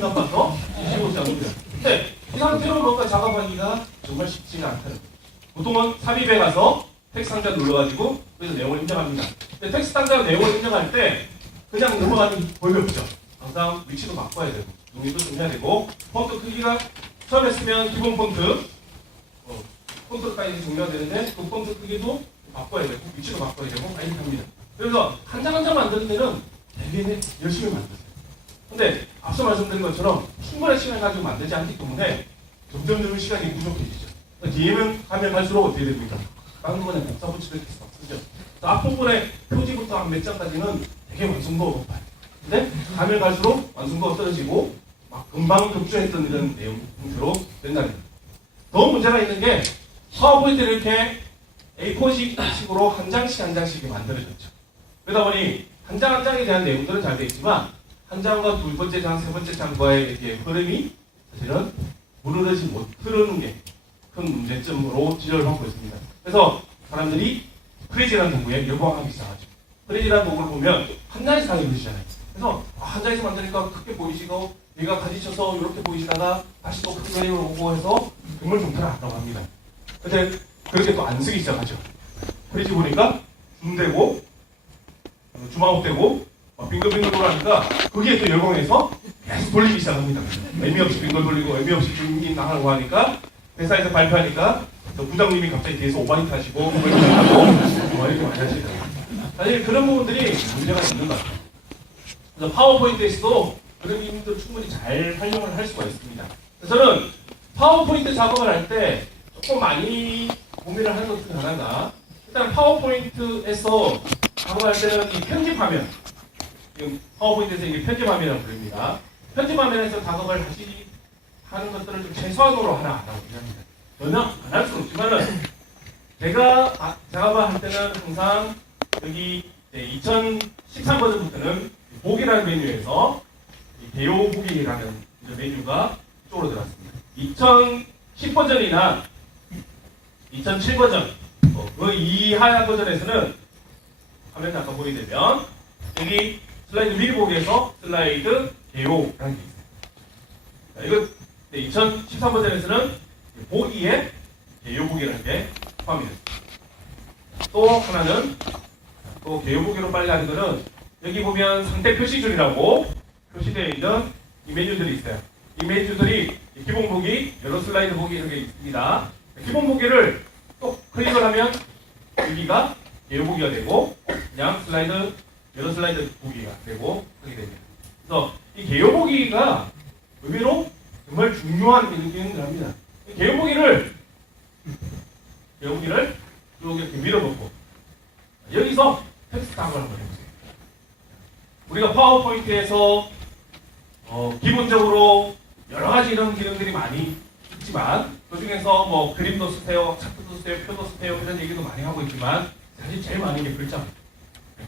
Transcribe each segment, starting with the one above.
나빠서 쉬우지 않습니다. 근데 이 상태로 뭔가 작업하기가 정말 쉽지가 않다는 거예요. 보통은 삽입에 가서 텍스트 상자 눌러가지고 그래서 내용을 인정합니다. 근데 텍스트 상자 내용을 인정할 때 그냥 넘어가는 법이 없죠. 항상 위치도 바꿔야 되고 용의도 좀 해야 되고 폰트 크기가 처음에 쓰면 기본 폰트 폰트까지 정리가 되는데 그 폰트 크기도 바꿔야 되고 위치도 바꿔야 되고 많이 합니다. 그래서 한 장 한 장 만드는 데는 되게 열심히 만드세요. 근데 앞서 말씀드린 것처럼 충분한 시간을 가지고 만들지 않기 때문에 점점 시간이 부족해지죠. DM은 가면 갈수록 어떻게 됩니까? 다른 번에 복사 붙이를 계속 쓰죠. 앞부분의 표지부터 한 몇 장까지는 되게 완성도가 높아요. 근데 가면 갈수록 완성도가 떨어지고 막 금방 급조했던 이런 내용 형태로 된다는 거예요. 더 문제가 있는 게 파워포인트를 이렇게 A4식으로 한 장씩 한 장씩 만들어졌죠. 그러다 보니 한 장 한 장에 대한 내용들은 잘 되어 있지만 한 장과 두 번째 장, 세 번째 장과의 이렇게 흐름이 사실은 무르르지 못 흐르는 게 큰 문제점으로 지적을 받고 있습니다. 그래서 사람들이 프리지라는 도구에 열광하기 시작하죠. 프리지라는 도구를 보면 한 장에서 다 이루어지잖아요. 그래서 한 장에서 만드니까 크게 보이시고 얘가 가지쳐서 이렇게 보이시다가 다시 또 큰 그림을 오고 해서 정말 형태를 안다고 합니다. 근데 그렇게 또 안 쓰기 시작하죠. 프리지 보니까 줌 되고 주마업 되고 빙글빙글 돌아가니까 거기에 또 열광해서 계속 돌리기 시작합니다. 의미 없이 빙글 돌리고 의미 없이 줌이 나가고 하니까 회사에서 발표하니까 부장님이 갑자기 뒤에서 오바이트 하시고 하고 이렇게 많이 하시더라고요. 사실 그런 부분들이 문제가 있는 것 같아요. 그래서 파워포인트에서도 그런 부분들을 충분히 잘 활용을 할 수가 있습니다. 그래서 저는 파워포인트 작업을 할 때 조금 많이 고민을 하는 것 중 하나가 일단 파워포인트에서 작업할 때는 이 편집화면 지금 파워포인트에서 이게 편집화면이라고 부릅니다. 편집화면에서 작업을 하는 것들을 좀 최소한으로 하나 하라고 합니다. 전혀 안 할 수는 없지만은 제가 작업을 할 때는 항상 여기 2013 버전부터는 보기라는 메뉴에서 대요 보기라는 메뉴가 이쪽으로 들어갔습니다. 2010 버전이나 2007 버전 그 이하 버전에서는 화면 잠깐 보게 되면 여기 슬라이드 미리 보기에서 슬라이드 대요라는 게 있어요. 이거 2013 버전에서는 보기에 대요 보기라는 게 포함이 됐습니다. 또 하나는 또 대요 보기로 빨리 가는 거는 여기 보면 상태 표시줄이라고 표시되어 있는 이 메뉴들이 있어요. 이 메뉴들이 기본 보기, 여러 슬라이드 보기 이렇게 있습니다. 기본 보기를 또 클릭을 하면 여기가 대요 보기가 되고 그냥 슬라이드, 여러 슬라이드 보기가 되고 그렇게 됩니다. 그래서 이 개요 보기가 의미로 정말 중요한 기능을 합니다. 개요 보기를 이렇게 밀어놓고 여기서 텍스트 작업을 한번 해보세요. 우리가 파워포인트에서 기본적으로 여러 가지 이런 기능들이 많이 있지만 그 중에서 뭐 그림도 쓰세요, 차트도 쓰세요, 표도 쓰세요 이런 얘기도 많이 하고 있지만 사실 제일 많은 게 글자입니다.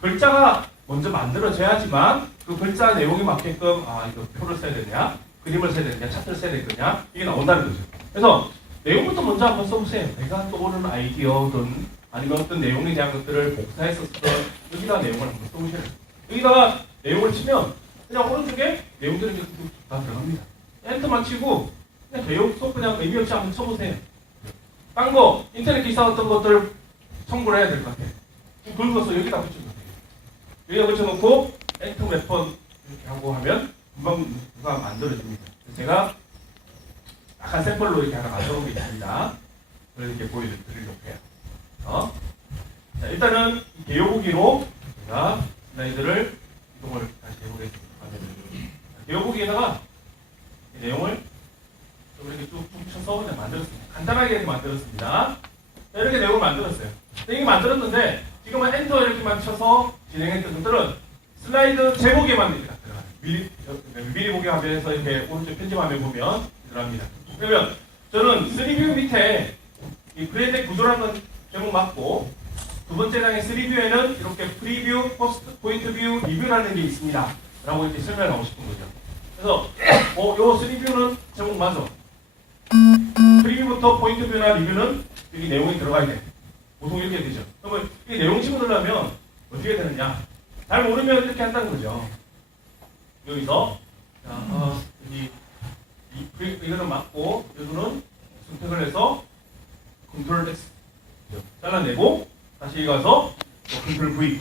글자가 먼저 만들어져야지만 그 글자 내용에 맞게끔 이거 표를 써야 되냐, 그림을 써야 되냐, 차트를 써야 되냐 이게 나온다는 거죠. 그래서 내용부터 먼저 한번 써보세요. 내가 떠오르는 아이디어든 아니면 어떤 내용에 대한 것들을 복사해서 쓰던 여기다 내용을 한번 써보세요. 여기다가 내용을 치면 그냥 오른쪽에 내용들이 다 들어갑니다. 엔터만 치고 그냥 내용 또 그냥 의미 없이 한번 쳐보세요. 딴 거 인터넷 기사 어떤 것들 첨부를 해야 될 것 같아요. 긁어서 여기다 붙여주세요. 여기다 붙여놓고 엔터 몇 번 이렇게 하고 하면 금방 누가 만들어집니다. 제가 약간 샘플로 이렇게 하나 만들어 놓은 게 있습니다. 그걸 이렇게 보여드리려고 해요. 자, 일단은 개요보기로 제가 슬라이드를 이동을 다시 해보겠습니다. 개요보기에다가 내용을 좀 이렇게 쭉쭉 쳐서 그냥 만들었습니다. 간단하게 이렇게 만들었습니다. 자, 이렇게 내용을 만들었어요. 이게 만들었는데 지금은 엔터 이렇게만 쳐서 진행했던 것들은 슬라이드 제목에만 이렇게 들어가요. 미리 보기 화면에서 이렇게 오른쪽 편집 화면 보면 들어갑니다. 그러면 저는 3뷰 밑에 이 그래픽 구조라는 건 제목 맞고 두 번째 장의 3뷰에는 이렇게 프리뷰, 포스트, 포인트 뷰, 리뷰라는 게 있습니다. 라고 이렇게 설명을 하고 싶은 거죠. 그래서 요 3뷰는 제목 맞아. 프리뷰부터 포인트 뷰나 리뷰는 여기 내용이 들어가야 돼. 보통 이렇게 되죠. 그러면 이 내용 집어넣으려면 어떻게 되느냐? 잘 모르면 이렇게 한다는 거죠. 여기서 자, 여기 이거는 맞고 여기는 선택을 해서 컨트롤 X 잘라내고 다시 가서 컨트롤 V.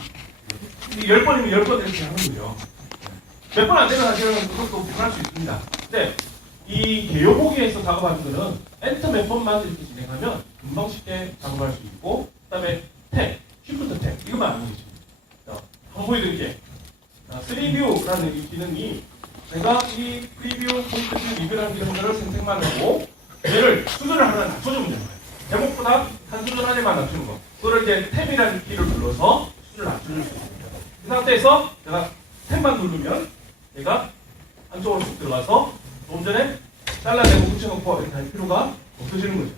10번이면 10번 이렇게 하는 거죠. 몇 번 안 되면 사실은 그것도 불편할 수 있습니다. 근데 이 개요보기에서 작업하는 거는 엔터 몇 번만 이렇게 진행하면 금방 쉽게 작업할 수 있고, 그 다음에 탭, 쉬프트 탭 이것만 안 보이십니다. 한번 보여드릴게요. 3뷰라는 이 기능이 제가 이 프리뷰 포인트 리뷰라는 기능들을 선택만 하고 얘를 수준을 하나 낮춰주면 되는 거예요. 제목보다 한 수준 안에만 낮추는 거. 그걸 이제 탭이라는 키를 눌러서 수준을 낮춰줄 수 있습니다. 이 상태에서 제가 탭만 누르면 얘가 안쪽으로 쑥 들어가서 조금 전에 잘라내고 붙여놓고 이렇게 할 필요가 없어지는 거죠.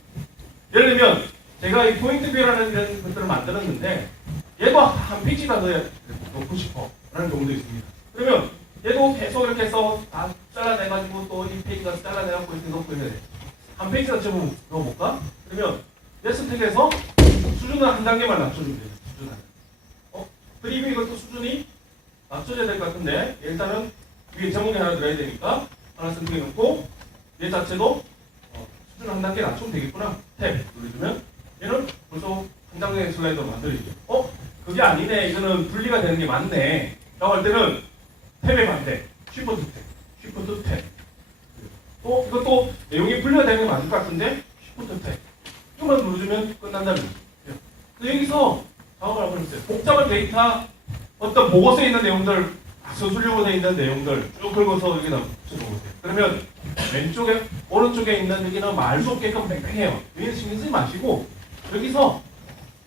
예를 들면 제가 이 포인트 뷰라는 이런 것들을 만들었는데 얘도 한 페이지가 더 넣고 싶어 라는 경우도 있습니다. 그러면 얘도 계속 이렇게 해서 다 잘라내가지고 또 이 페이지가 잘라내갖고 이렇게 넣고 해야 돼. 한 페이지가 좀 넣어볼까? 그러면 얘 선택해서 수준을 한 단계만 낮춰주면 돼요. 수준 하나. 프리뷰 이것도 수준이 낮춰져야 될 것 같은데 일단은 위에 제목이 하나 들어야 되니까 하나 선택해놓고 얘 자체도 수준을 한 단계 낮추면 되겠구나. 탭 누르면 얘는 벌써 한 단계 슬라이드로 만들어지죠. 그게 아니네. 이거는 분리가 되는 게 맞네. 라고 할 때는 탭의 반대. 쉬프트 탭. 쉬프트 탭. 또 이것도 내용이 분리가 되는 게 맞을 것 같은데 쉬프트 탭. 이것만 누르면 끝난다는 거죠. 여기서 작업을 한번 해보세요. 복잡한 데이터 어떤 보고서에 있는 내용들 서술형으로 되어 있는 내용들 쭉 긁어서 여기다 붙여놓으세요. 그러면 왼쪽에 오른쪽에 있는 여기는 말 수 없게끔 뺑뺑해요. 여기는 신경 쓰지 마시고 여기서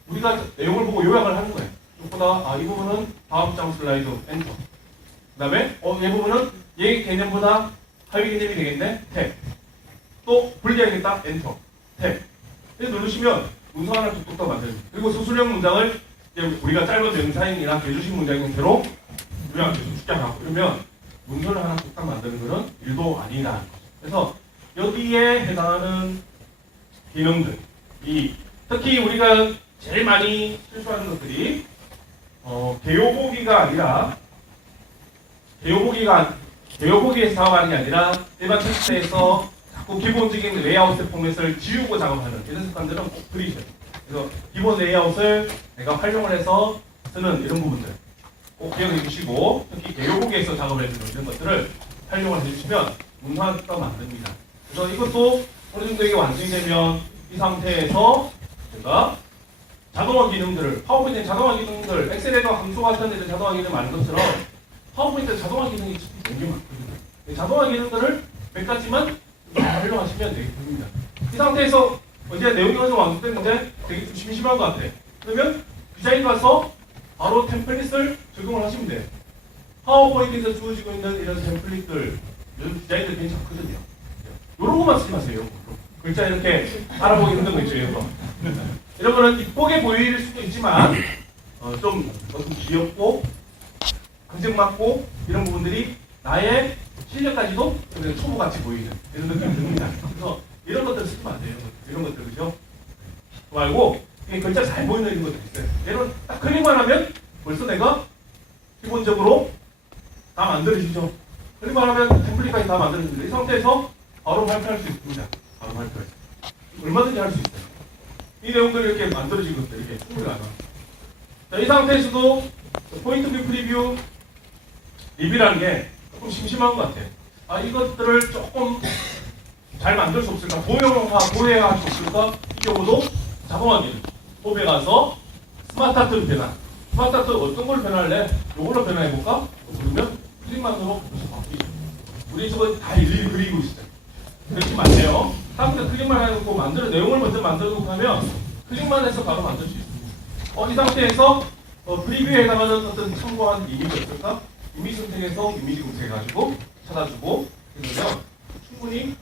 우리가 내용을 보고 요약을 하는 거예요. 이것보다 이 부분은 다음 장 슬라이드 엔터. 그 다음에 이 부분은 얘 개념보다 하위 개념이 되겠네. 탭. 또 분리해야겠다. 엔터. 탭. 이렇게 누르시면 문서 하나 뚝뚝 만듭니다. 그리고 서술형 문장을 이제 우리가 짧은 명사인이나 대주식 문장 형태로 요약해서 축약하고 그러면 문서를 하나 뚝딱 만드는 것은 일도 아니라는 거죠. 그래서 여기에 해당하는 기능들, 특히 우리가 제일 많이 실수하는 것들이 개요보기가 아니라 개요보기에서 작업하는 게 아니라 일반 텍스트에서 자꾸 기본적인 레이아웃의 포맷을 지우고 작업하는 이런 습관들은 꼭 들이셔야 돼요. 그래서 기본 레이아웃을 내가 활용을 해서 쓰는 이런 부분들 꼭 기억해 주시고 특히 개요보기에서 작업을 해주는 이런 것들을 활용을 해주시면 문서가 만듭니다. 그래서 이것도 어느 정도 이게 완성이 되면 이 상태에서 제가 자동화 기능들을 파워포인트의 자동화 기능들 엑셀에도 함수 같은 데는 자동화 기능 많은 것처럼 파워포인트 자동화 기능이 굉장히 많거든요. 자동화 기능들을 몇 가지만 잘 활용하시면 되겠습니다. 이 상태에서 이제 내용이 어느 정도 완성됐는데 되게 좀 심심한 것 같아. 그러면 디자인 가서 바로 템플릿을 적용을 하시면 돼요. 파워포인트에서 주어지고 있는 이런 템플릿들 이런 디자인들 괜찮거든요. 이런 것만 쓰지 마세요. 글자 이렇게 알아보기 힘든 거 있죠. 이런 거는 이쁘게 보일 수도 있지만 좀 귀엽고 긍정맞고 이런 부분들이 나의 실력까지도 초보같이 보이는 이런 느낌이 듭니다. 그래서 이런 것들 쓰면 안 돼요. 이런 것들 그죠? 말고 이게 글자 잘 보이는 이런 것들 있어요. 얘는 딱 클릭만 하면 벌써 내가 기본적으로 다 만들어지죠. 클릭만 하면 템플릿까지 다 만들어집니다. 이 상태에서 바로 발표할 수 있습니다. 바로 발표할 수 있어요. 얼마든지 할 수 있어요. 이 내용들 이렇게 만들어진 것들 이렇게 충분히 가능. 자, 이 상태에서도 포인트 뷰 프리뷰 리뷰라는 게 조금 심심한 것 같아요. 이것들을 조금 잘 만들 수 없을까? 도형화할 수 없을까? 이 경우도 자동화 기능. 홈에 가서 스마트 아트로 변환. 스마트 아트 어떤 걸 변할래? 요걸로 변화해볼까? 그러면 클릭만으로 바뀌죠. 우리 저거 다 일일이 그리고 있어요. 그렇게 마세요. 다음부터 클릭만 해놓고 내용을 먼저 만들어놓고 하면 클릭만 해서 바로 만들 수 있습니다. 이 상태에서 프리뷰에 해당하는 어떤 참고한 이미지 없을까? 이미지 선택해서 이미지 검색해가지고 찾아주고 그러면 충분히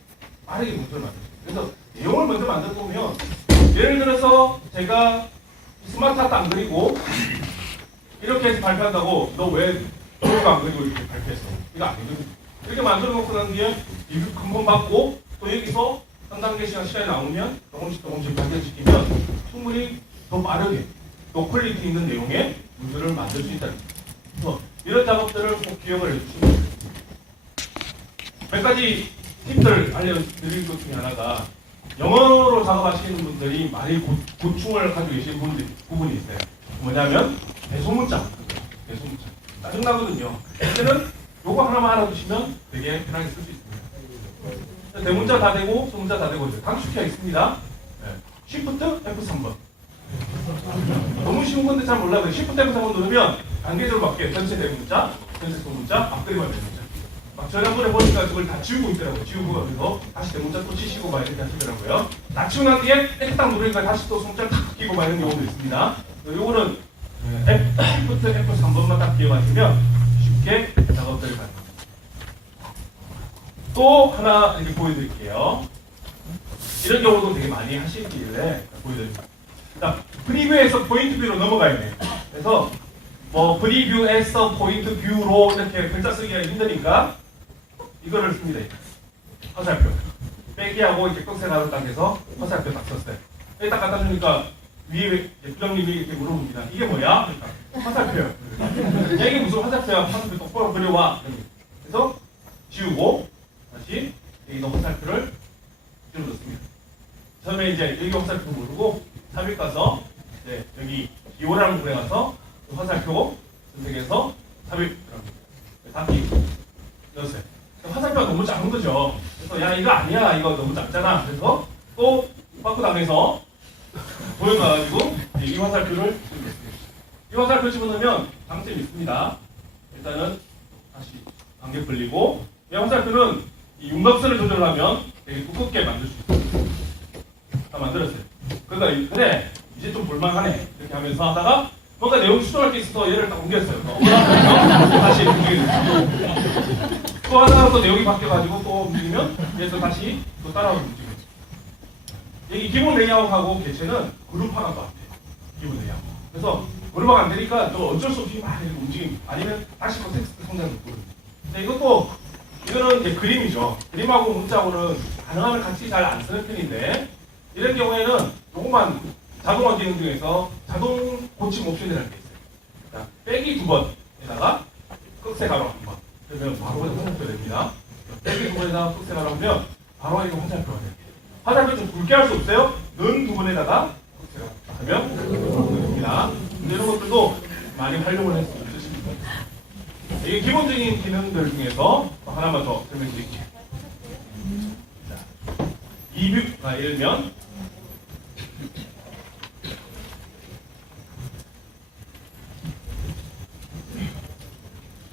빠르게 문서를 만들 수 있어요. 그래서 내용을 먼저 만들어 보면 예를 들어서 제가 스마트 아트 안 그리고 이렇게 해서 발표한다고 너 왜 이거 안 그리고 이렇게 발표했어? 이거 아니거든요. 이렇게 만들어 놓고 난 뒤에 리뷰 근본 받고 또 여기서 한 단계씩 시간이 나오면 조금씩 발전시키면 충분히 더 빠르게 또 퀄리티 있는 내용의 문서를 만들 수 있다는 거죠. 이런 작업들을 꼭 기억을 해주시면 됩니다. 몇 가지 팁들 알려드릴 것 중에 하나가 영어로 작업하시는 분들이 많이 고충을 가지고 계신 부분이 있어요. 뭐냐면 대소문자. 대소문자. 짜증나거든요. 이때는 요거 하나만 알아두시면 되게 편하게 쓸 수 있습니다. 대문자 다 되고 소문자 다 되고 단축키가 있습니다. Shift F3번. 너무 쉬운 건데 잘 몰라요. Shift F3번 누르면 단계적으로 바뀌어요. 전체 대문자, 전체 소문자, 앞그리만 대문자. 막 지난번에 보니까 그걸 다 지우고 있더라고요. 지우고 그래서 다시 대문자 또 치시고 막 이렇게 하시더라고요. 다 치고 난 뒤에 이렇게 딱 누르니까 다시 또 소문자 탁 바뀌고 막 이런 경우도 있습니다. 요거는 Shift F3번만 딱 기억하시면 쉽게 작업들을 가능합니다. 또 하나 이렇게 보여드릴게요. 이런 경우도 되게 많이 하시길래 보여드립니다. 자, 프리뷰에서 포인트 뷰로 넘어가야 돼요. 그래서 뭐 프리뷰에서 포인트 뷰로 이렇게 글자 쓰기가 힘드니까 이거를 씁니다. 화살표. 빼기하고 이렇게 꺽쇠가루 딱해서 화살표 딱 썼어요. 여기 딱 갖다 주니까 위에 부장님이 이렇게 물어봅니다. 이게 뭐야? 그러니까 화살표요. 야, 이게 무슨 화살표야? 화살표 똑바로 그려와. 그래서 지우고 다시 여기도 화살표를 뒤로 넣습니다. 처음에 이제 여기 화살표 모르고 삽입 가서 여기 기호라는 부분에 가서 화살표 선택해서 삽입 다 끼고 넣었어요. 화살표가 너무 작은 거죠. 그래서 야 이거 아니야, 이거 너무 작잖아. 그래서 또 바꾸당해서 보여가지고 이 화살표를 집어넣습니다. 이 화살표 집어넣으면 장점이 있습니다. 일단은 다시 간격 벌리고 이 화살표는 이 윤곽선을 조절하면 되게 두껍게 만들 수 있어요. 다 만들었어요. 그러니까 그래 이제 좀 볼만하네 이렇게 하면서 하다가 뭔가 내용 수정할 게 있어서 얘를 딱 옮겼어요. 다시 움직이게 됐어요. 또 하다가 또 내용이 바뀌어가지고 또 움직이면 얘에서 다시 또 따라오고 움직여요. 여기 기본 레이아웃하고 개체는 그룹화가 또 안 돼요. 기본 레이아웃. 그래서 그룹화가 안 되니까 또 어쩔 수 없이 막 이렇게 움직입니다. 아니면 다시 또 텍스트 성장을 보거든요. 근데 이거는 이제 그림이죠. 그림하고 문자하고는 가능하면 같이 잘 안 쓰는 편인데 이런 경우에는 조금만 자동화 기능 중에서 자동 고침 옵션이라는 게 있어요. 자, 빼기 2번에다가 꺽쇠 가로 1번. 그러면 바로 화살표 됩니다. 빼기 2번에다가 꺽쇠 가로 하면 바로 이거 화살표가 돼요. 화살표 좀 굵게 할 수 없어요? 는 2번에다가 꺽쇠 가로 하면 됩니다. 이런 것들도 많이 활용을 해서 쓰시면 됩니다. 이게 기본적인 기능들 중에서 하나만 더 설명드릴게요. 자, 이뷰가 일면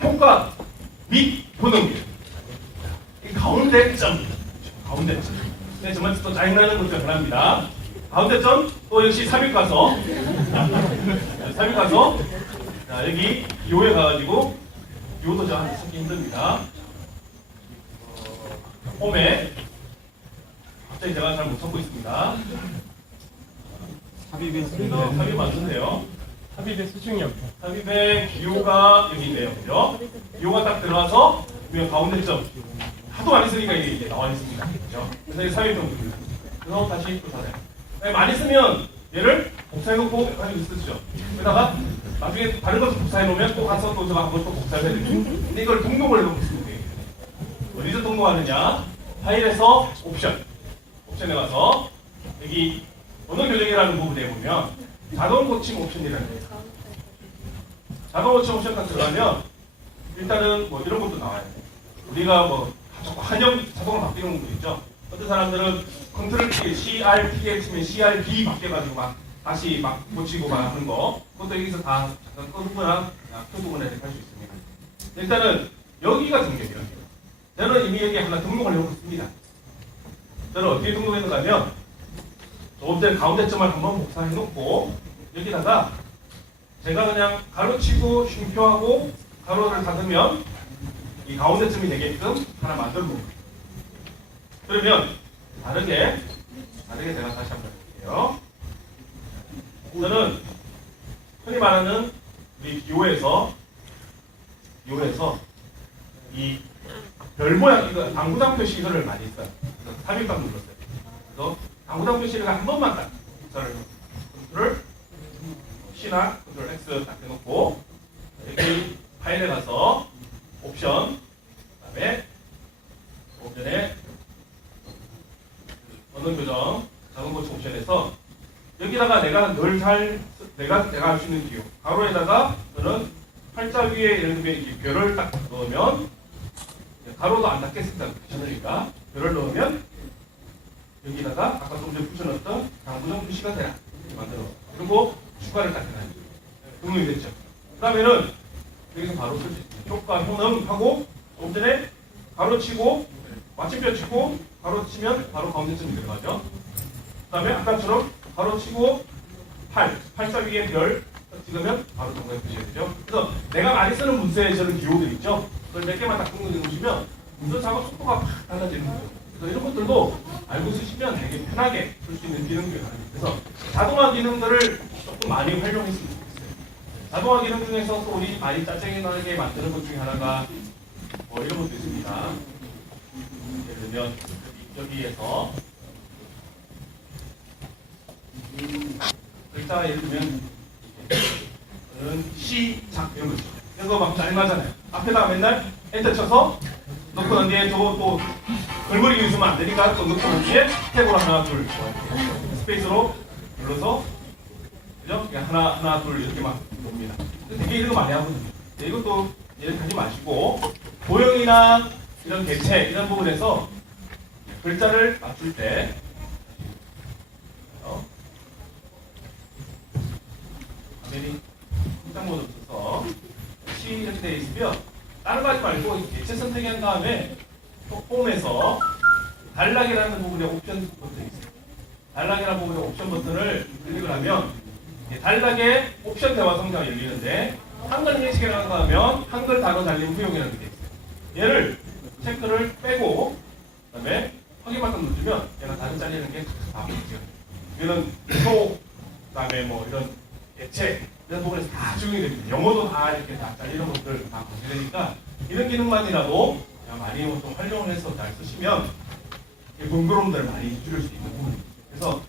효과 및 보는 길. 이 가운데 점. 가운데 점. 네, 정말 또 짜증나는 것 중 하나입니다. 가운데 점, 또 역시 삽입 가서. 삽입 가서. 자, 여기 요에 가가지고, 요도 저한테 쓰기 힘듭니다. 홈에. 갑자기 제가 잘 못 찾고 있습니다. 삽입의 수준이 삽입 맞는데요. 삽입의 수준이 없죠. 삽입의 기호가 여기 있네요. 그죠? 기호가 딱 들어가서 가운데 점. 하도 많이 쓰니까 이게 나와 있습니다. 그죠? 그래서 이게 삽입 정도입니다. 그래서 다시 또 찾아요. 많이 쓰면 얘를 복사해놓고 가지고 쓰죠. 그러다가 나중에 다른 것도 복사해놓으면 또 가서 또 저거 한번 또 복사해야 되죠. 근데 이걸 등록을 해놓고 쓰면 돼요. 어디서 등록하느냐? 파일에서 옵션. 옵션에 가서 여기 언어 교정이라는 부분에 보면 자동 고침 옵션이라는 거예요. 자동 고침 옵션 딱 들어가면 일단은 뭐 이런 것도 나와요. 우리가 뭐 한영 자동으로 바뀌는 거 있죠. 어떤 사람들은 컨트롤 T, CRT에 치면 CRB 바뀌어가지고 막 다시 막 고치고 막 하는 거. 그것도 여기서 다 잠깐 끄거나 큰 부분에 할 수 있습니다. 일단은 여기가 등록이에요. 저는 이미 여기 하나 등록을 해놓고 있습니다. 저는 어떻게 등록했는가 하면 조금 전에 가운데 점을 한번 복사해놓고 여기다가 제가 그냥 가로치고 쉼표하고 가로를 닫으면 이 가운데 점이 되게끔 하나 만들어 놓은 거예요. 그러면 다르게 제가 다시 한번 해볼게요. 저는 흔히 말하는 우리 기호에서 이 별 모양 이거 당구장 표시 이거를 많이 써요. 그래서 삽입감 눌렀어요. 그래서 당구장 표시를 한 번만 딱 컨트롤 C나 컨트롤 X 딱 해놓고 여기 파일에 가서 옵션 그다음에 옵션에 언어 교정, 자동 고침 옵션에서 여기다가 내가 내가 할 수 있는 기호 가로에다가 저는 팔자 위에 이런 이렇게 별을 딱 넣으면 가로도 안 닫겠습니다. 그러니까 별을 넣으면 여기다가 아까 좀 전에 붙여놨던 당부정 표시가 되라 만들어. 그리고 추가를 딱 해놔요. 등록이 됐죠. 그 다음에는 여기서 바로 쓸 수 있습니다. 효과 효능하고 조금 전에 가로치고 마침표 치고 가로치면 바로 가운데쯤이 들어가죠. 그 다음에 아까처럼 가로치고 팔자 위에 별 찍으면 바로 정답 표시가 되죠. 그래서 내가 많이 쓰는 문서에 저런 기호들 있죠. 그걸 몇 개만 딱 등록해 놓으시면 문서 작업 속도가 팍 달라지는 거죠. 그래서 이런 것들도 알고 쓰시면 되게 편하게 쓸 수 있는 기능들이 많습니다. 그래서 자동화 기능들을 조금 많이 활용했으면 좋겠어요. 자동화 기능 중에서 또 우리 많이 짜증나게 만드는 것 중에 하나가 이런 것도 있습니다. 예를 들면 여기에서 글자 예를 들면 시작 이런 거 있죠. 이런 거 막 잘 맞잖아요. 앞에다가 맨날 엔터 쳐서 넣고 난 뒤에 저거 또 걸머리 있으면 안 되니까 또 넣고 난 뒤에 탭으로 하나 둘 스페이스로 눌러서 그죠? 그냥 하나 둘 이렇게 막 놉니다. 되게 이런 거 많이 하거든요. 이것도 얘를 하지 마시고 도형이나 이런 개체 이런 부분에서 글자를 맞출 때 화면이 깜짝 모드 써서 시 이렇게 되어 있으면 다른 거 하지 말고 개체 선택한 다음에 홈에서 단락이라는 부분에 옵션 버튼이 있어요. 단락이라는 부분에 옵션 버튼을 클릭을 하면 단락에 옵션 대화 성장이 열리는데 한글 인식이라는 거 하면 한글 단어 달림 후용이라는 게 있어요. 얘를 체크를 빼고 그다음에 확인 버튼 누르면 얘가 다른 잘리는 게 다 보이죠. 이런 그다음에 뭐 이런 개체 이런 부분에서 다 적용이 됩니다. 영어도 다 이렇게 다 잘리는 것들 다 보게 되니까 이런 기능만이라도 많이 좀 활용을 해서 잘 쓰시면 번거로움들을 많이 줄일 수 있는 부분입니다. 그래서